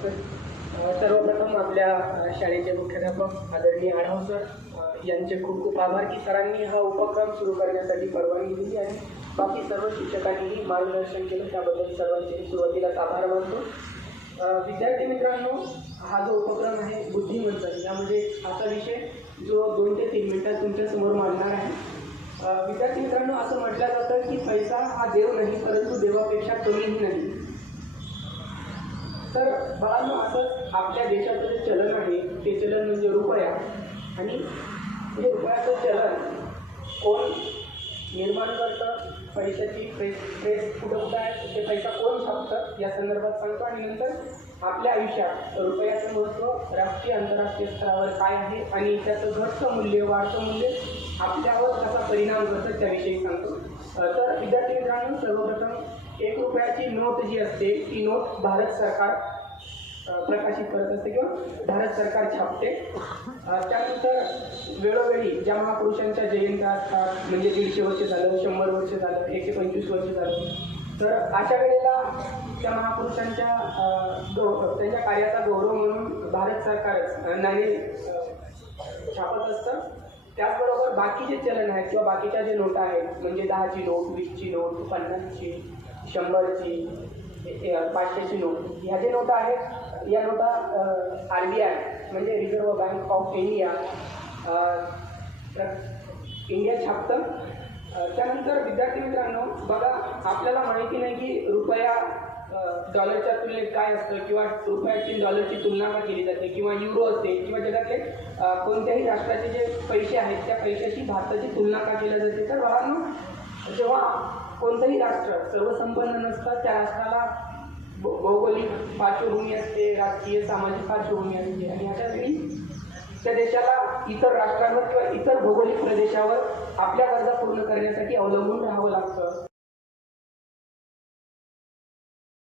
सर्वप्रथम आपल्या शाळेचे मुख्याध्यापक आदरणीय आढाव सर यांचे खूप खूप आभार की सरांनी हा उपक्रम सुरू करण्यासाठी परवानगी दिली आणि बाकी सर्व शिक्षकांनीही मार्गदर्शन केलं, त्याबद्दल सर्वांचे सुरुवातीलाच आभार मानतो. विद्यार्थी मित्रांनो, हा जो उपक्रम आहे बुद्धिमंथन, यामध्ये असा विषय जो 2 ते 3 मिनिटात तुमच्यासमोर मांडणार आहे. विद्यार्थी मित्रांनो, असं म्हटलं जातं की पैसा हा देव नाही, परंतु देवापेक्षा कमीही नाही. तर बाळांनो, असंच आपल्या देशाचं जे चलन आहे ते चलन म्हणजे रुपया, आणि हे रुपयाचं चलन कोण निर्माण करतं, पैशाची प्रेस कुठं आहे, ते पैसा कोण छापतं या संदर्भात सांगतो, आणि नंतर आपल्या आयुष्यात रुपयाचं महत्त्व राष्ट्रीय आंतरराष्ट्रीय स्तरावर काय आहे आणि त्याचं घटतं मूल्य वाढतं मूल्य आपल्यावर कसा परिणाम करतं त्याविषयी सांगतो. तर विद्यार्थी मित्रांनो, सर्वप्रथम 1 रुपयाची नोट जी असते ती नोट भारत सरकार प्रकाशित करत असते किंवा भारत सरकार छापते. त्यानंतर वेळोवेळी ज्या महापुरुषांच्या जयंत्या असतात, म्हणजे 150 वर्ष झालं, 100 वर्ष झालं, 125 वर्ष झालं, तर अशा वेळेला त्या महापुरुषांच्या त्यांच्या कार्याचा गौरव म्हणून भारत सरकारच नाणे छापत असतं. त्याचबरोबर बाकीचे चलन आहेत किंवा बाकीच्या जे नोटा आहेत, म्हणजे 10ची नोट, 20ची नोट, 50ची, 100ची, 500ची नोट, ह्या जे नोटा आहेत या नोटा RBI म्हणजे रिझर्व्ह बँक ऑफ इंडिया छापतं. त्यानंतर विद्यार्थी मित्रांनो, बघा, आपल्याला माहिती नाही की रुपया डॉलरच्या तुलनेत काय असतं, किंवा रुपयाची डॉलरची तुलना का केली जाते, किंवा युरो असते, किंवा जगातले कोणत्याही राष्ट्राचे जे पैसे आहेत त्या पैशाशी भारताची तुलना का केली जाते. तर बाळांनो, जेव्हा कोणतंही राष्ट्र सर्वसंपन्न नसतं, त्या राष्ट्राला भौगोलिक पार्श्वभूमी असते, राजकीय सामाजिक पार्श्वभूमी असते, आणि अशा वेळी त्या देशाला इतर राष्ट्रांवर किंवा इतर भौगोलिक प्रदेशावर आपल्या गरजा पूर्ण करण्यासाठी अवलंबून राहावं लागतं.